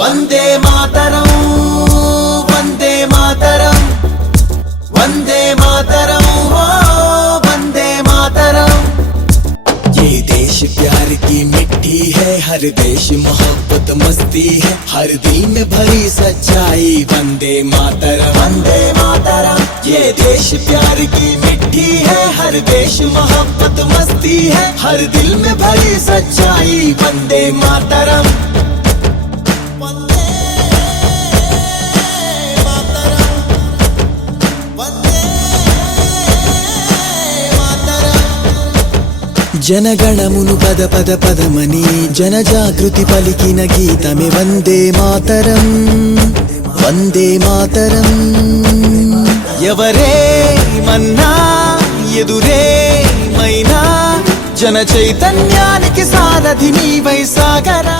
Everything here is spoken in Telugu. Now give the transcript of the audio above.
వందే మాతరం వందే మాతరం వందే మాतरम हो वंदे मातरम। ये देश प्यार की मिट्टी है, हर देश मोहब्बत मस्ती है, हर दिल में भरी सच्चाई वंदे मातरम वंदे मातरम। ये देश प्यार की मिट्टी है, हर देश मोहब्बत मस्ती है, हर दिल में भरी सच्चाई वंदे मातरम। जनगणमुनु पद पद पदमनी जन जागृति पलिकिन गीतमे वंदे मातरम वंदे मातरम। ఎవరే మన్నా ఎదురే మైనా జన చైతన్యానికి సారథి నీవై సాగరా।